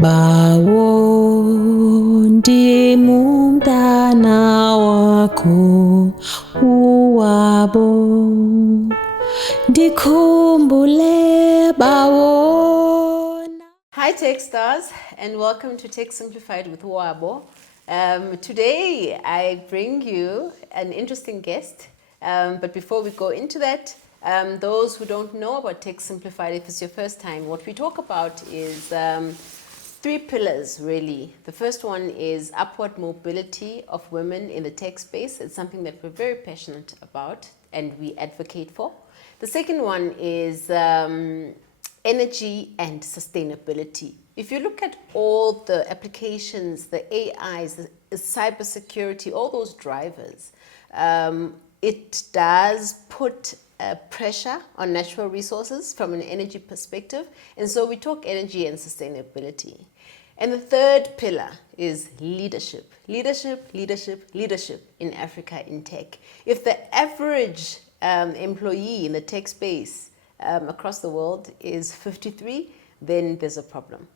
Bawo ndimumntana wakho uwabo ndikhumbule bawona. Hi Tech Stars, and welcome to Tech Simplified with Wabo. Today I bring you an interesting guest, but before we go into that, those who don't know about Tech Simplified, if it's your first time, what we talk about is three pillars really. The first one is upward mobility of women in the tech space. It's something that we're very passionate about and we advocate for. The second one is energy and sustainability. If you look at all the applications, the AIs, the cybersecurity, all those drivers, it does put pressure on natural resources from an energy perspective. And so we talk energy and sustainability. And the third pillar is leadership. Leadership, leadership, leadership in Africa in tech. If the average employee in the tech space across the world is 53, then there's a problem.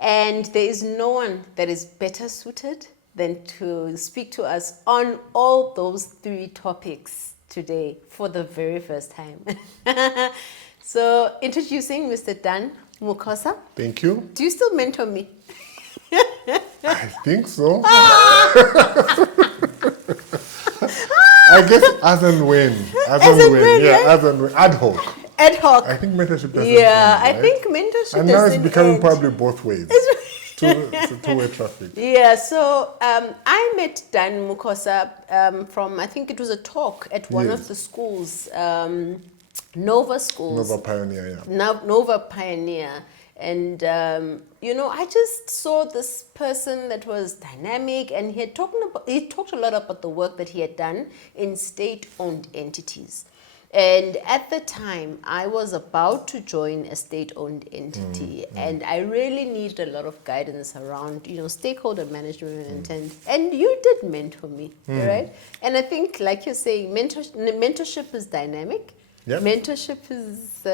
And there is no one that is better suited than to speak to us on all those three topics today for the very first time. So introducing Mr. Dunn Mukosa. Thank you. Do you still mentor me? I think so. I guess as and when. As and when, yeah, as and when. Ad hoc. Ad hoc. I think mentorship doesn't Yeah, end, right? I think mentorship and now it's doesn't becoming end. probably both ways. It's a two-way traffic. Yeah, so I met Dunn Mukosa from, I think it was a talk at one of the schools, Nova schools. Nova Pioneer, yeah. Nova Pioneer. And, you know, I just saw this person that was dynamic, and he talked a lot about the work that he had done in state-owned entities. And at the time, I was about to join a state-owned entity, and I really needed a lot of guidance around, you know, stakeholder management, and you did mentor me, right? And I think, like you're saying, mentorship is dynamic. Yep. Mentorship is,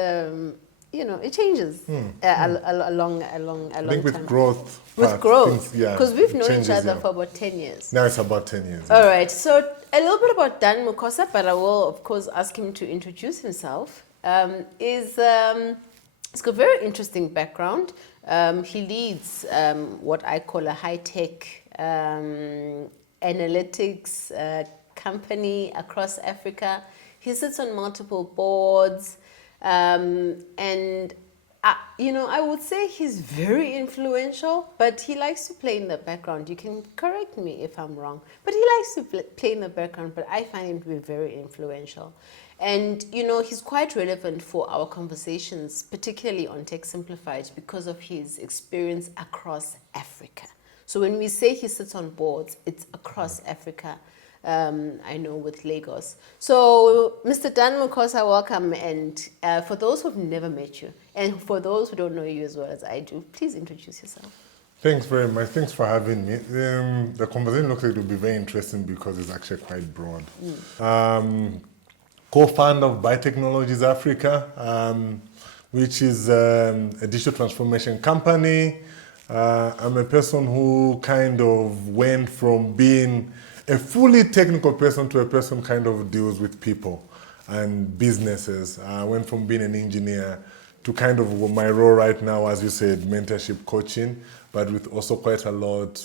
you know, it changes along I think with time. growth. With growth, things, yeah, because we've known changes, each other yeah. for about 10 years. Now it's about 10 years. All right, so a little bit about Dunn Mukosa, but I will, of course, ask him to introduce himself. He's got a very interesting background. He leads what I call a high-tech analytics company across Africa. He sits on multiple boards, and you know, I would say he's very influential, but he likes to play in the background. You can correct me if I'm wrong, but he likes to play in the background, but I find him to be very influential. And, you know, he's quite relevant for our conversations, particularly on Tech Simplified, because of his experience across Africa. So when we say he sits on boards, it's across Africa. I know with Lagos. So, Mr. Dunn Mukosa, welcome. And for those who've never met you, and for those who don't know you as well as I do, please introduce yourself. Thanks very much. Thanks for having me. The conversation looks like it will be very interesting because it's actually quite broad. Co-founder of Biotechnologies Africa, which is a digital transformation company. I'm a person who kind of went from being a fully technical person to a person kind of deals with people and businesses. I went from being an engineer to kind of my role right now, as you said, mentorship coaching, but with also quite a lot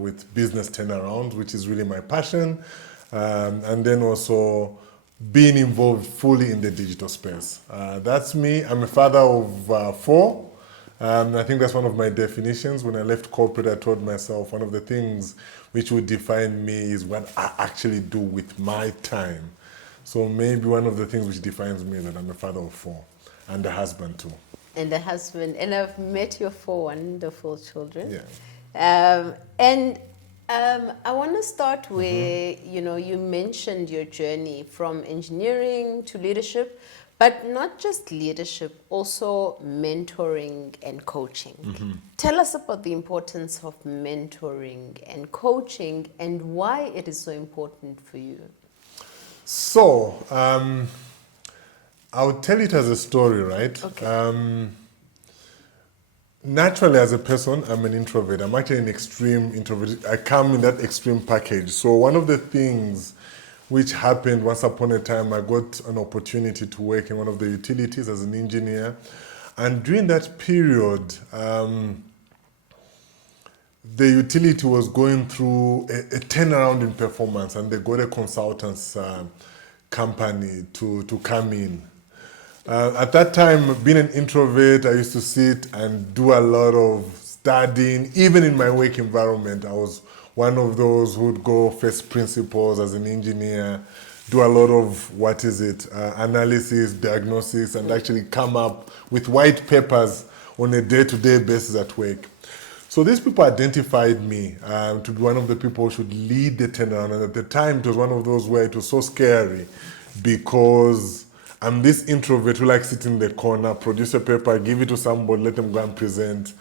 with business turnaround, which is really my passion. And then also being involved fully in the digital space. That's me. I'm a father of 4. I think that's one of my definitions. When I left corporate, I told myself one of the things which would define me is what I actually do with my time. So maybe one of the things which defines me is that I'm a father of 4 and a husband too. And a husband. And I've met your 4 wonderful children. Yeah. I want to start where, you know, you mentioned your journey from engineering to leadership, but not just leadership, also mentoring and coaching. Tell us about the importance of mentoring and coaching and why it is so important for you. So, I'll tell it as a story, right? Okay. naturally, as a person, I'm an introvert. I'm actually an extreme introvert. I come in that extreme package. So one of the things which happened once upon a time, I got an opportunity to work in one of the utilities as an engineer. And during that period, the utility was going through a turnaround in performance, and they got a consultants company to come in. At that time, being an introvert, I used to sit and do a lot of studying. Even in my work environment, I was one of those who would go first principles as an engineer, do a lot of, analysis, diagnosis, and actually come up with white papers on a day-to-day basis at work. So these people identified me to be one of the people who should lead the turnaround. And at the time, it was one of those where it was so scary because I'm this introvert who likes sitting in the corner, produce a paper, give it to somebody, let them go and present,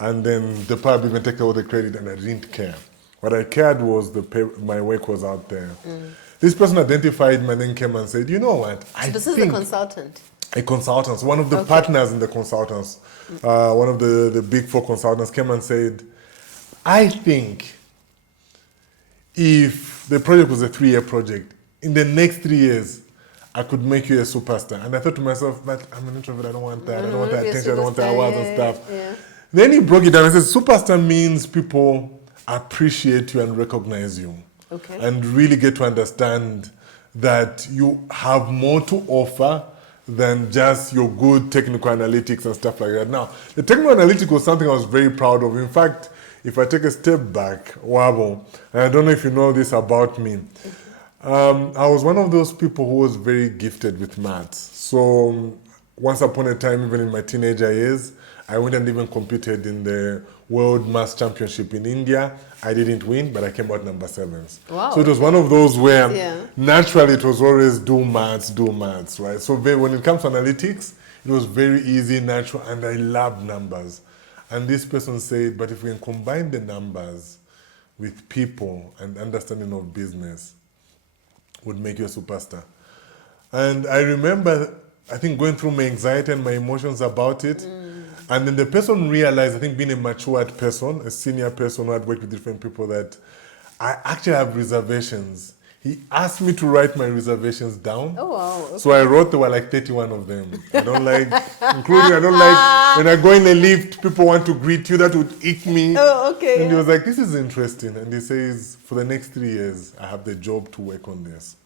and then the pub even take all the credit, and I didn't care. What I cared was my work was out there. This person identified me and then came and said, you know what, So this is the consultant? A consultant, one of the partners in the consultants, one of the big four consultants came and said, I think if the project was a 3-year project, in the next 3 years, I could make you a superstar. And I thought to myself, but I'm an introvert, I don't want that, I don't want that attention, I don't want the awards and stuff. Yeah. Then he broke it down and said, superstar means people appreciate you and recognize you. Okay. And really get to understand that you have more to offer than just your good technical analytics and stuff like that. Now, the technical analytics was something I was very proud of. In fact, if I take a step back, Wabo, and I don't know if you know this about me, I was one of those people who was very gifted with maths. So once upon a time, even in my teenager years, I went and even competed in the World Maths Championship in India. I didn't win, but I came out number 7. Wow. So it was one of those where naturally it was always do maths, right? So when it comes to analytics, it was very easy, natural, and I loved numbers. And this person said, but if we can combine the numbers with people and understanding of business, would make you a superstar. And I remember, I think, going through my anxiety and my emotions about it. And then the person realized, I think being a matured person, a senior person who had worked with different people, that I actually have reservations. He asked me to write my reservations down. Oh, wow. Okay. So I wrote, there were like 31 of them. I don't like, including, I don't like, when I go in a lift, people want to greet you, that would ick me. Oh, okay. And he was like, this is interesting. And he says, for the next 3 years, I have the job to work on this.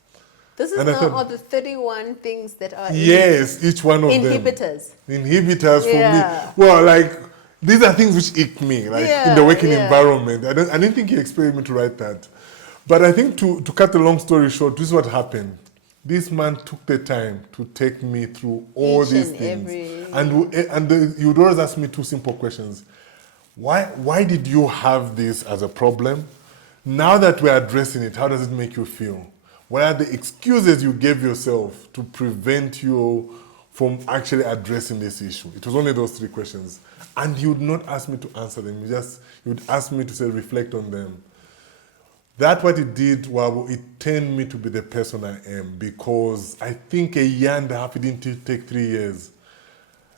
This is now all the 31 things that are yes, each one of inhibitors. them. Inhibitors for me. Well, like, these are things which ick me, like in the working environment. I didn't think he expected me to write that. But I think to cut the long story short, this is what happened. This man took the time to take me through all these things. And he would always ask me 2 simple questions. Why did you have this as a problem? Now that we're addressing it, how does it make you feel? What are the excuses you gave yourself to prevent you from actually addressing this issue? It was only those 3 questions. And he would not ask me to answer them. He would ask me to say, reflect on them. That what it did, Wabo, it turned me to be the person I am, because I think 1.5 years, it didn't take 3 years.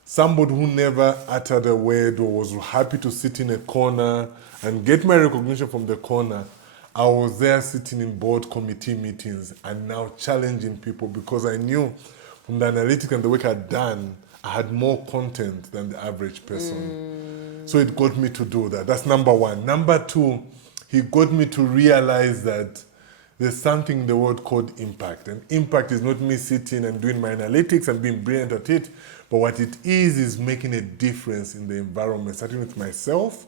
Somebody who never uttered a word or was happy to sit in a corner and get my recognition from the corner, I was there sitting in board committee meetings and now challenging people, because I knew from the analytics and the work I'd done, I had more content than the average person. So it got me to do that. That's number 1. Number 2, he got me to realize that there's something in the world called impact. And impact is not me sitting and doing my analytics and being brilliant at it, but what it is making a difference in the environment, starting with myself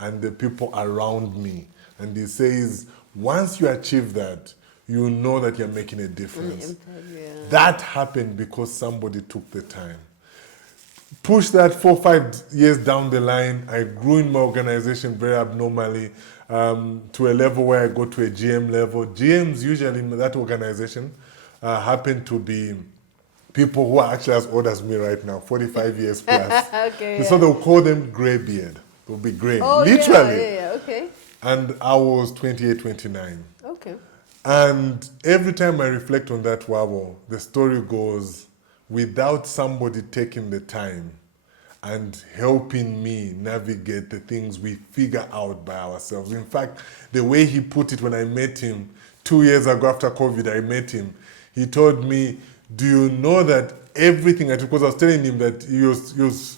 and the people around me. And he says, once you achieve that, you know that you're making a difference. That happened because somebody took the time. Push that 4-5 years down the line, I grew in my organization very abnormally to a level where I got to a GM level. GMs usually in that organization happen to be people who are actually as old as me right now, 45 years plus. So they'll call them graybeard. They'll be gray, literally. Okay. And I was 28, 29. Okay. And every time I reflect on that, Wabo, the story goes, without somebody taking the time and helping me navigate the things we figure out by ourselves. In fact, the way he put it when I met him 2 years ago after COVID, I met him. He told me, do you know that everything because I was telling him that he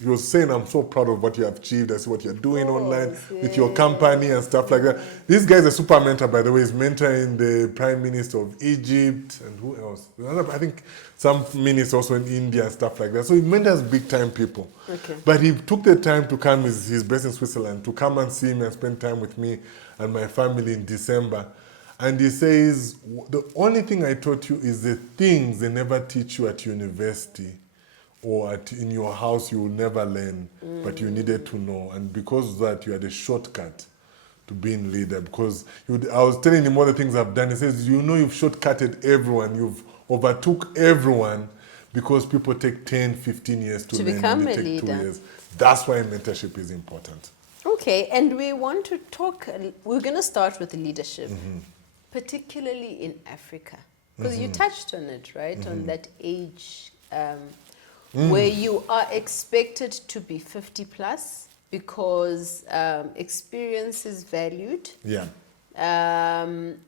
was saying, I'm so proud of what you have achieved. I see what you're doing online with your company and stuff like that. This guy is a super mentor, by the way. He's mentoring the Prime Minister of Egypt and who else? I think some ministers also in India and stuff like that. So he mentors big time people. Okay. But he took the time to come, he's based in Switzerland, to come and see me and spend time with me and my family in December. And he says, the only thing I taught you is the things they never teach you at university or in your house you will never learn, but you needed to know. And because of that, you had a shortcut to being leader. Because I was telling him all the things I've done. He says, you know you've shortcutted everyone. You've overtook everyone because people take 10, 15 years to learn. become and they a take leader. 2 years. That's why mentorship is important. Okay, and we want to talk, we're going to start with leadership, particularly in Africa. Because you touched on it, right? On that age where you are expected to be 50 plus because experience is valued. Yeah.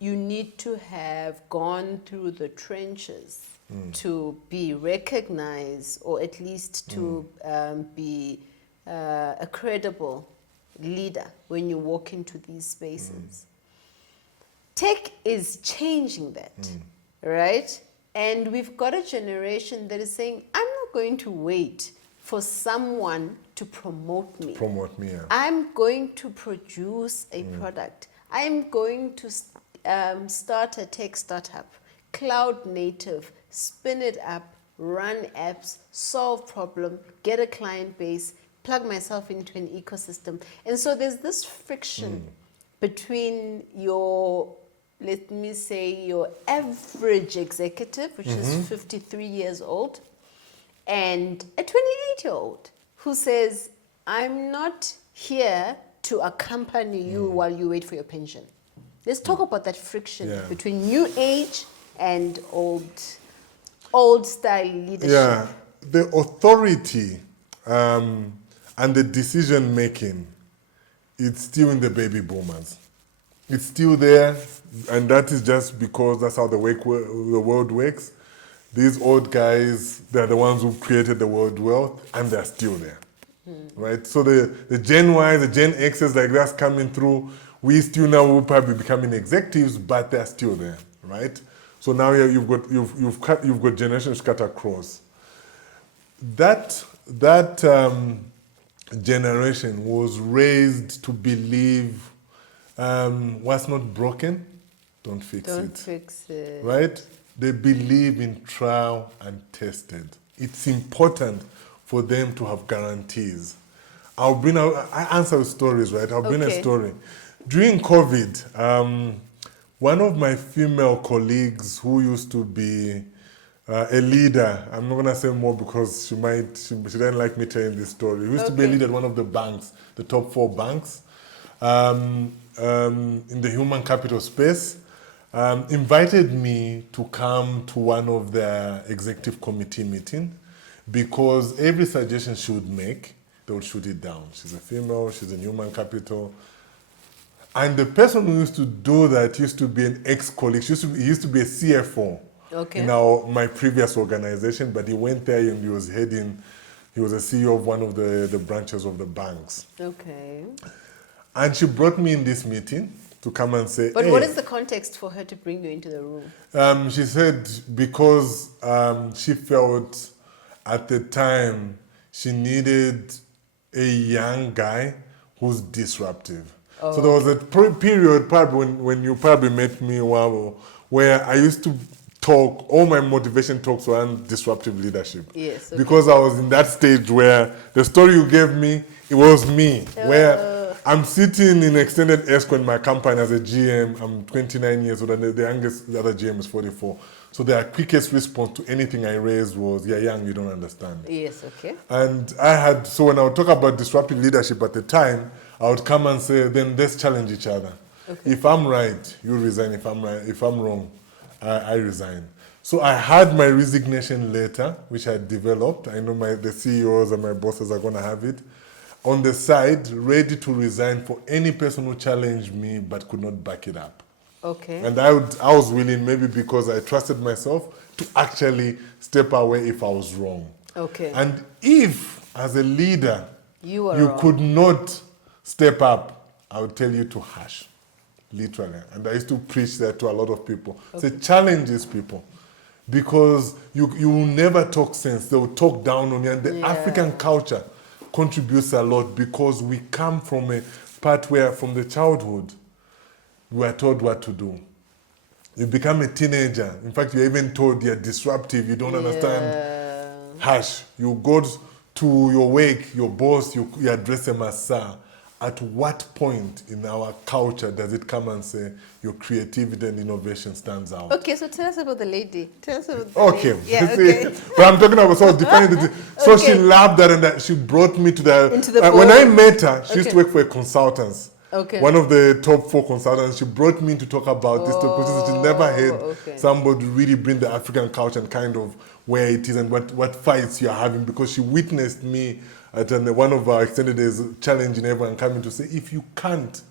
You need to have gone through the trenches to be recognized, or at least to be a credible leader when you walk into these spaces. Tech is changing that, right? And we've got a generation that is saying, I'm not going to wait for someone to promote me. Promote me, yeah. I'm going to produce a product. I'm going to start a tech startup, cloud native, spin it up, run apps, solve problem, get a client base, plug myself into an ecosystem. And so there's this friction between your, let me say, your average executive, which is 53 years old, and a 28-year-old who says, I'm not here to accompany you while you wait for your pension. Let's talk about that friction between new age and old style leadership. Yeah, the authority and the decision making, it's still in the baby boomers. It's still there, and that is just because that's how the world works. These old guys, they're the ones who created the world wealth, and they're still there, right? So the Gen Y, the Gen X's, like that's coming through. We still now will probably becoming executives, but they're still there, right? So now you've got generations cut across. That generation was raised to believe what's not broken, don't fix it. Don't fix it. Right? They believe in trial and tested. It's important for them to have guarantees. I answer with stories, right? I'll bring a story. During COVID, one of my female colleagues who used to be a leader, I'm not going to say more because she didn't like me telling this story. Who used to be a leader at one of the banks, the top 4 banks, in the human capital space, invited me to come to one of their executive committee meetings because every suggestion she would make, they would shoot it down. She's a female, she's in human capital. And the person who used to do that used to be an ex-colleague. He used to be a CFO in my previous organization, but he went there and he was a CEO of one of the branches of the banks. Okay. And she brought me in this meeting to come and say, But what is the context for her to bring you into the room? She said because she felt at the time she needed a young guy who's disruptive. So there was a period probably when you probably met me, Wabo, where I used to talk, all my motivation talks were on disruptive leadership. Yes. Okay. Because I was in that stage where the story you gave me, it was me, where I'm sitting in extended ESCO in my company as a GM. I'm 29 years old, and the youngest, the other GM is 44. So their quickest response to anything I raised was, "You're young, you don't understand." Yes, okay. And so when I would talk about disruptive leadership at the time, I would come and say, then let's challenge each other. Okay. If I'm right, you resign. If I'm wrong, I resign. So I had my resignation letter, which I developed. I know the CEOs and my bosses are going to have it on the side, ready to resign for any person who challenged me but could not back it up. Okay. And I was willing, maybe because I trusted myself, to actually step away if I was wrong. Okay. And if, as a leader, You were you wrong. could not step up, I would tell you to hush, literally. And I used to preach that to a lot of people. Say, challenge these people. Because you will never talk sense. They will talk down on you. And the African culture contributes a lot because we come from a part where, from the childhood, we are told what to do. You become a teenager. In fact, you're even told you're disruptive, you don't understand. Hush. You go to your wake, your boss, you address them as sir. At what point in our culture does it come and say your creativity and innovation stands out? Okay, so tell us about the lady. Tell us about the Okay. lady. Yeah, okay. But I'm talking about, so I was defining the So she Okay. loved that, and that she brought me to the... Into the when I board. met her, she used to Okay. work for a consultant. Okay. One of the top 4 consultants. She brought me to talk about this topic. She never had somebody really bring the African culture and kind of where it is and what fights you're having, because she witnessed me at one of our extended days challenging everyone, coming to say, if you can't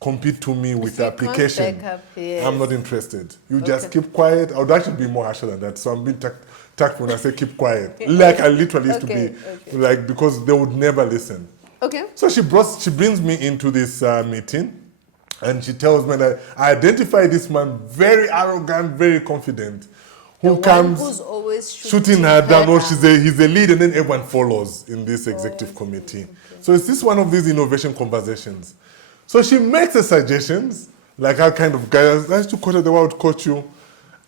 compete to me with you the can't application, back up, yes. I'm not interested. You just keep quiet. I would actually be more harsher than that. So I'm being tactful when I say keep quiet. Like I literally used to be, like, because they would never listen. Okay. So she brings me into this meeting, and she tells me that I identify this man, very arrogant, very confident, who comes who's always shooting her down. Oh, he's a lead, and then everyone follows in this executive committee. Okay. So it's this one of these innovation conversations. So she makes the suggestions, like how kind of guys, I used to quote the word coach you,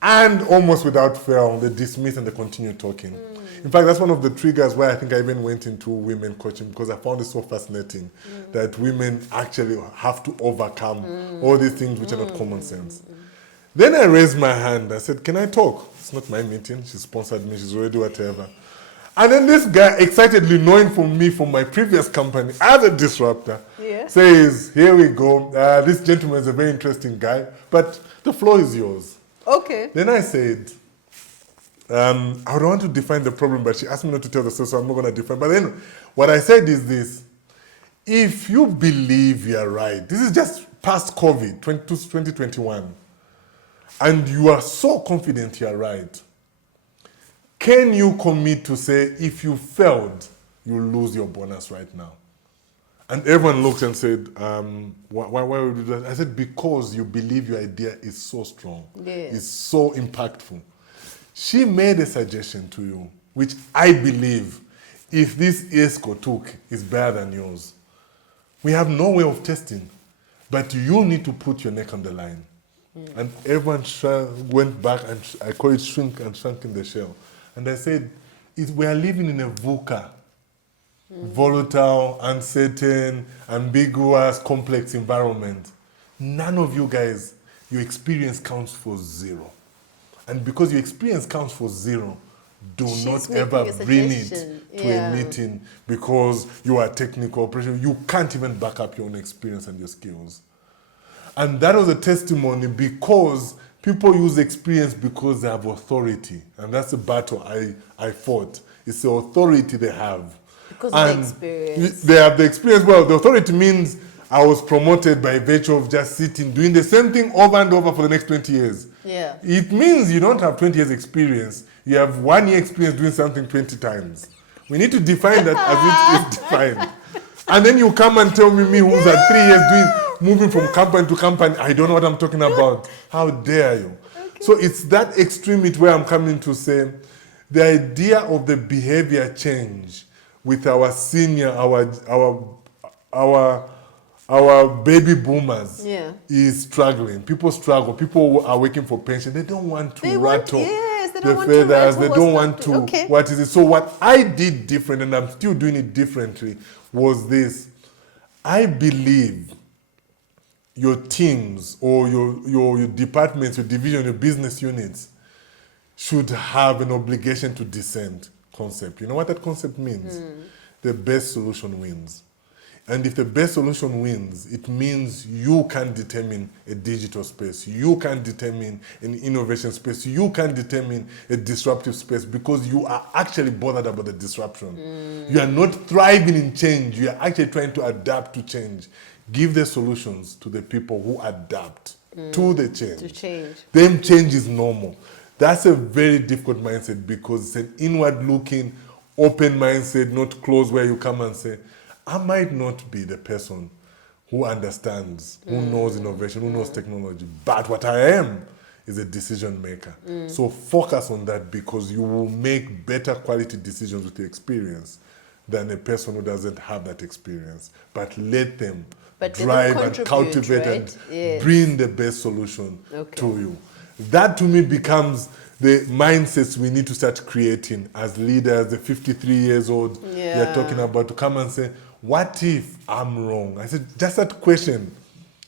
and almost without fail, they dismiss and they continue talking. In fact, that's one of the triggers why I think I even went into women coaching, because I found it so fascinating that women actually have to overcome all these things which are not common sense. Then I raised my hand. I said, can I talk? It's not my meeting. She sponsored me. She's already whatever. And then this guy, excitedly knowing from me from my previous company as a disruptor, says, here we go. This gentleman is a very interesting guy, but the floor is yours. Okay. Then I said, I don't want to define the problem, but she asked me not to tell the story, so I'm not going to define. But then what I said is this. If you believe you're right, this is just past COVID, 2021, and you are so confident you're right, can you commit to say, if you failed, you'll lose your bonus right now? And everyone looked and said, why would you do that? I said, because you believe your idea is so strong, it's so impactful. She made a suggestion to you, which I believe, if this ESCO took, is better than yours. We have no way of testing, but you need to put your neck on the line. And everyone went back, and I call it shrink and shrunk in the shell. And I said, we are living in a VUCA, volatile, uncertain, ambiguous, complex environment. None of you guys, your experience counts for 0. And because your experience counts for 0, do not ever bring it to a meeting because you are technical operation. You can't even back up your own experience and your skills. And that was a testimony, because people use experience because they have authority. And that's the battle I fought. It's the authority they have. Because of the experience. They have the experience. Well, the authority means I was promoted by virtue of just sitting, doing the same thing over and over for the next 20 years. Yeah. It means you don't have 20 years experience. You have 1 year experience doing something 20 times. We need to define that as it is defined. And then you come and tell me who's at 3 years moving from company to company, I don't know what I'm talking about. How dare you? Okay. So it's that extremity where I'm coming to say, the idea of the behavior change with our senior, our baby boomers is struggling. People struggle. People are working for pension. They don't want to rattle the feathers. They don't want to. What is it? So what I did different, and I'm still doing it differently, was this. I believe your teams or your departments, your division, your business units should have an obligation to dissent concept. You know what that concept means? The best solution wins. And if the best solution wins, it means you can determine a digital space, you can determine an innovation space, you can determine a disruptive space because you are actually bothered about the disruption. You are not thriving in change, you are actually trying to adapt to change. Give the solutions to the people who adapt to the change. To change. Then change is normal. That's a very difficult mindset because it's an inward-looking, open mindset, not closed, where you come and say, I might not be the person who understands, who knows innovation, who knows technology, but what I am is a decision maker. So focus on that because you will make better quality decisions with the experience than a person who doesn't have that experience. But let them drive and cultivate and bring the best solution to you. That to me becomes the mindsets we need to start creating as leaders, the 53 years old you're talking about, to come and say, what if I'm wrong? I said, just that question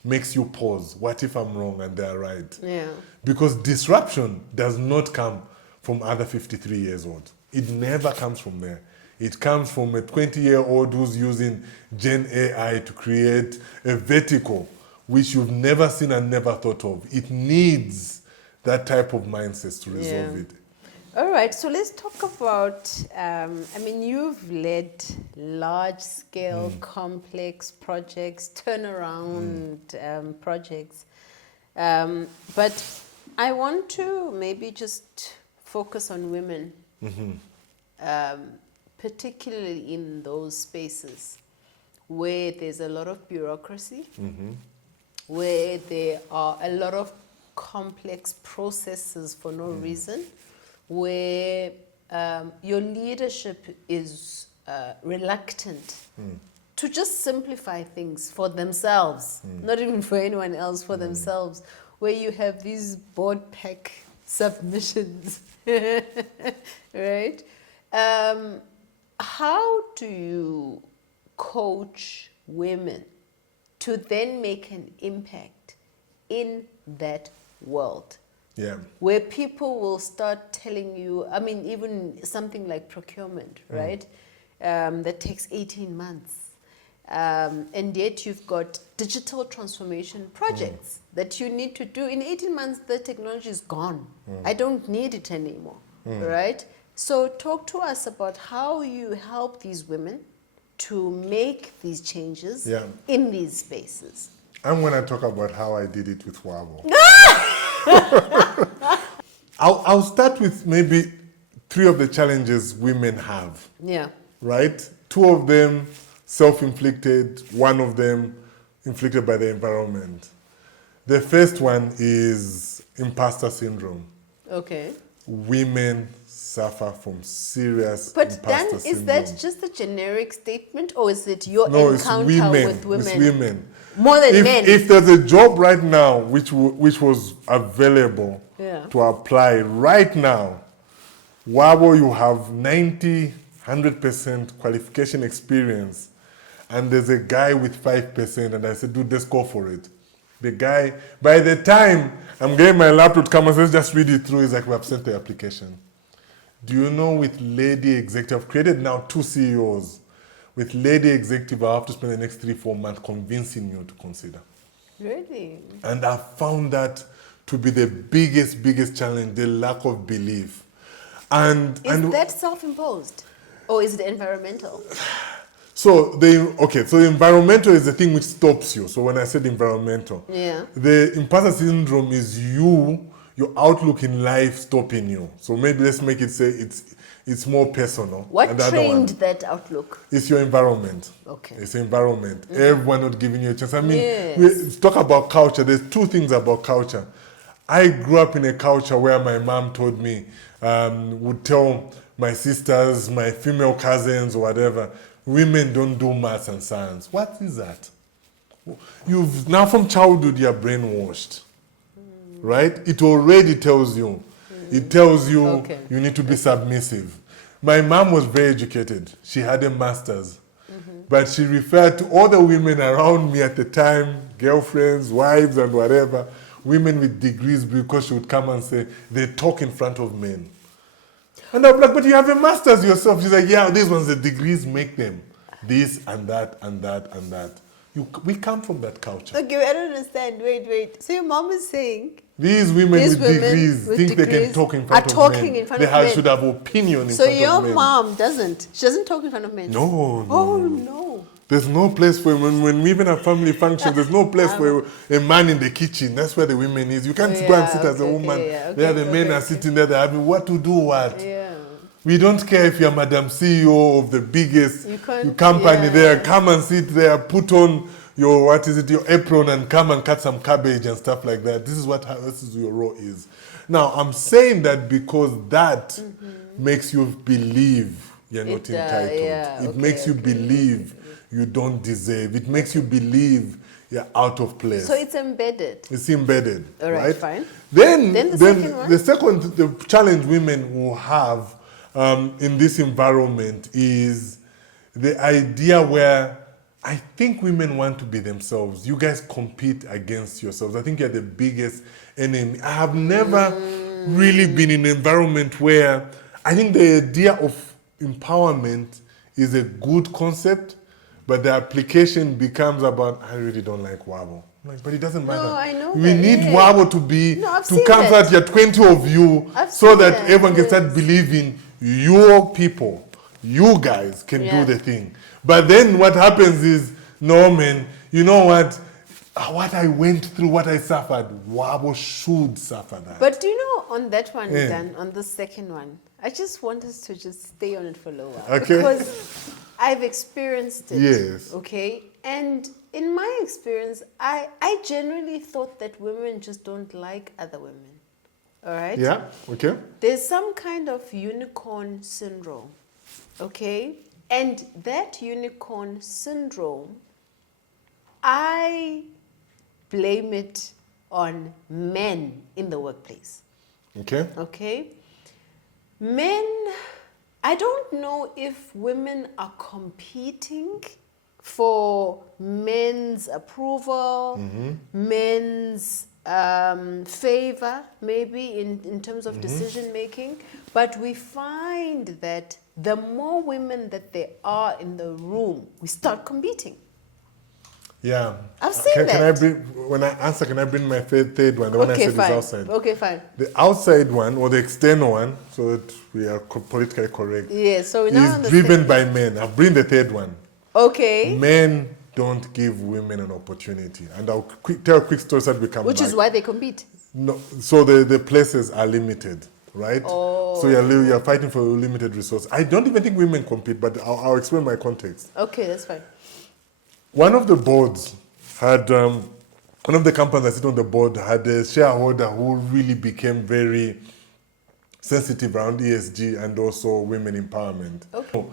makes you pause. What if I'm wrong and they're right? Yeah. Because disruption does not come from other 53 years old. It never comes from there. It comes from a 20-year-old who's using Gen AI to create a vertical which you've never seen and never thought of. It needs that type of mindset to resolve it. All right, so let's talk about, you've led large-scale, complex projects, turnaround projects. But I want to maybe just focus on women, particularly in those spaces where there's a lot of bureaucracy, where there are a lot of complex processes for no reason, where your leadership is reluctant to just simplify things for themselves, not even for anyone else, for themselves, where you have these board pack submissions, right? How do you coach women to then make an impact in that world? Yeah. Where people will start telling you, even something like procurement, right? That takes 18 months. And yet you've got digital transformation projects that you need to do. In 18 months, the technology is gone. I don't need it anymore, right? So talk to us about how you help these women to make these changes in these spaces. I'm going to talk about how I did it with Wabo. I'll start with maybe 3 of the challenges women have. Yeah. Right? 2 of them self-inflicted, 1 of them inflicted by the environment. The first one is imposter syndrome. Okay. Women suffer from serious imposter syndrome. Is that just a generic statement, or is it your encounter with women? It's women. More than men. If there's a job right now which was available to apply right now, Wabo, you have 90, 100% qualification experience, and there's a guy with 5%, and I said, dude, let's go for it. The guy, by the time I'm getting my laptop to come and says, just read it through, he's like, we have sent the application. Do you know with Lady Executive, I've created now 2 CEOs. With Lady Executive, I have to spend the next 3-4 months convincing you to consider. Really? And I found that to be the biggest challenge, the lack of belief. Is that self-imposed, or is it environmental? So the environmental is the thing which stops you. So when I said environmental, the imposter syndrome is your outlook in life stopping you. So maybe let's make it say it's more personal. What trained that outlook? It's your environment. Okay. It's environment. Everyone not giving you a chance. We talk about culture. There's 2 things about culture. I grew up in a culture where my mom told me, would tell my sisters, my female cousins or whatever, women don't do maths and science. What is that? Now from childhood you're brainwashed. Right? It already tells you. It tells you you need to be submissive. My mom was very educated. She had a master's. But she referred to all the women around me at the time, girlfriends, wives, and whatever, women with degrees, because she would come and say, they talk in front of men. And I'm like, but you have a master's yourself. She's like, yeah, these ones, the degrees make them. this and that and that and that. We come from that culture. Okay, I don't understand. Wait. So your mom is saying these women with degrees think they can talk in front of men. They should have opinion in front of men. So your mom doesn't. She doesn't talk in front of men. No. Oh no. There's no place for when we even have family functions. There's no place for a man in the kitchen. That's where the women is. You can't go and sit as a woman. There the men are sitting there. They're having what to do what. Yeah. We don't care if you're Madam CEO of the biggest company there. Come and sit there. Put on your your apron and come and cut some cabbage and stuff like that. This is your role is. Now I'm saying that because that makes you believe you're not entitled. It makes you believe you don't deserve. It makes you believe you're out of place. So it's embedded. It's embedded. All right, fine. Then the second one? The challenge women will have in this environment is the idea where I think women want to be themselves. You guys compete against yourselves. I think you're the biggest enemy. I have never really been in an environment where I think the idea of empowerment is a good concept, but the application becomes about, I really don't like Wabo. But it doesn't matter. No, I know we need Wabo to come out, you're 20 of you, so that everyone can start believing your people, you guys can do the thing. But then what happens is, no man, you know what I went through, what I suffered, Wabo should suffer that. But do you know on that one, Dan, on the second one, I just want us to just stay on it for a little while. Okay. Because I've experienced it. Yes. Okay. And in my experience, I generally thought that women just don't like other women. All right? Yeah, okay. There's some kind of unicorn syndrome. Okay? And that unicorn syndrome, I blame it on men in the workplace. Okay. Okay? Men, I don't know if women are competing for men's approval, men's favor, maybe in terms of decision making, but we find that the more women that there are in the room, we start competing. Yeah. I've seen that. When I answer, can I bring my third one? The one I said is outside. Okay, fine. The outside one, or the external one, so that we are politically correct, so we now is driven by men. I'll bring the third one. Okay. Men don't give women an opportunity. And I'll tell a quick story so that we come back. Which is why they compete. No, so the places are limited, right? Oh. So you're fighting for a limited resource. I don't even think women compete, but I'll explain my context. Okay, that's fine. One of the boards had, one of the companies that sit on the board had a shareholder who really became very sensitive around ESG and also women empowerment.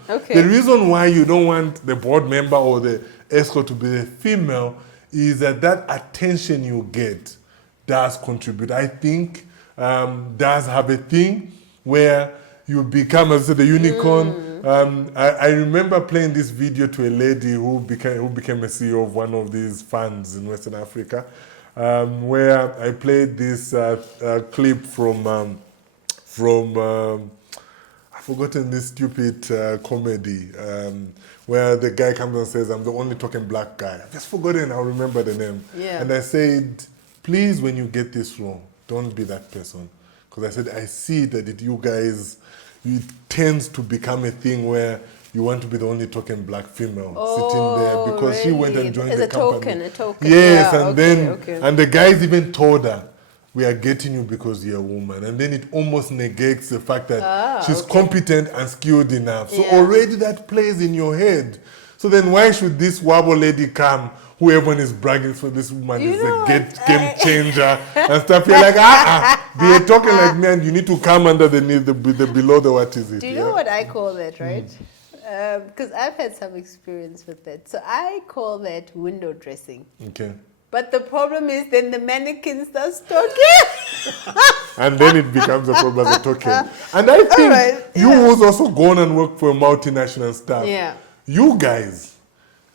Okay. The reason why you don't want the board member or the escort to be a female is that attention you get does contribute. I think does have a thing where you become, as I said, the unicorn. I remember playing this video to a lady who became a CEO of one of these funds in Western Africa, where I played this clip from I've forgotten this stupid comedy where the guy comes and says, "I'm the only talking black guy." I've just forgotten. I'll remember the name. Yeah. And I said, "Please, when you get this wrong, don't be that person." Because I said, I see that you guys, it tends to become a thing where you want to be the only talking black female sitting there because she went and joined the company. A token. Yes, and the guys even told her, "We are getting you because you're a woman." And then it almost negates the fact that she's competent and skilled enough. So already that plays in your head. So then why should this Wabo lady come, who everyone is bragging for, this woman is a game changer and stuff? You're like, they're talking like me and you need to come under the below the what is it? Do you know what I call that, right? Because I've had some experience with that. So I call that window dressing. Okay. But the problem is then the mannequin starts talking. And then it becomes a problem as a token. And I think you who's also gone and worked for a multinational stuff, you guys,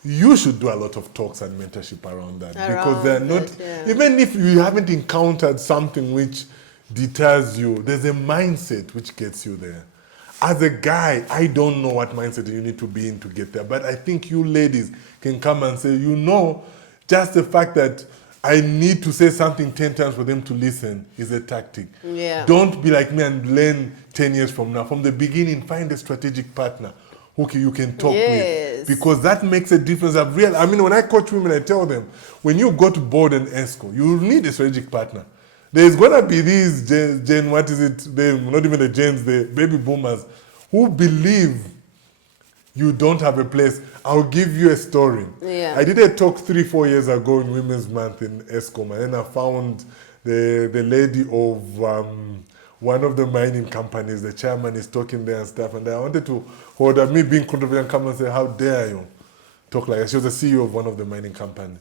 you should do a lot of talks and mentorship around that. Because they're not, even if you haven't encountered something which deters you, there's a mindset which gets you there. as a guy, I don't know what mindset you need to be in to get there. But I think you ladies can come and say, just the fact that I need to say something 10 times for them to listen is a tactic. Yeah. Don't be like me and learn 10 years from now. From the beginning, find a strategic partner who you can talk with. Because that makes a difference. When I coach women, I tell them, when you go to board and ESCO, you need a strategic partner. There's going to be these not even the gens, the baby boomers, who believe you don't have a place. I'll give you a story. Yeah. I did a talk 3-4 years ago in Women's Month in ESCOM, and then I found the lady of one of the mining companies. The chairman is talking there and stuff, and I wanted to hold her, me being controversial, and come and say, how dare you talk like that? She was the CEO of one of the mining companies,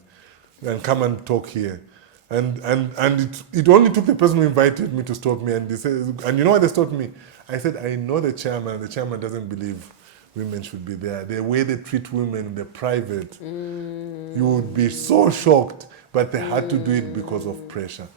and come and talk here. And it only took the person who invited me to stop me, and they said, and you know what they stopped me? I said, I know the chairman, and the chairman doesn't believe women should be there. The way they treat women in the private, you would be so shocked, but they had to do it because of pressure.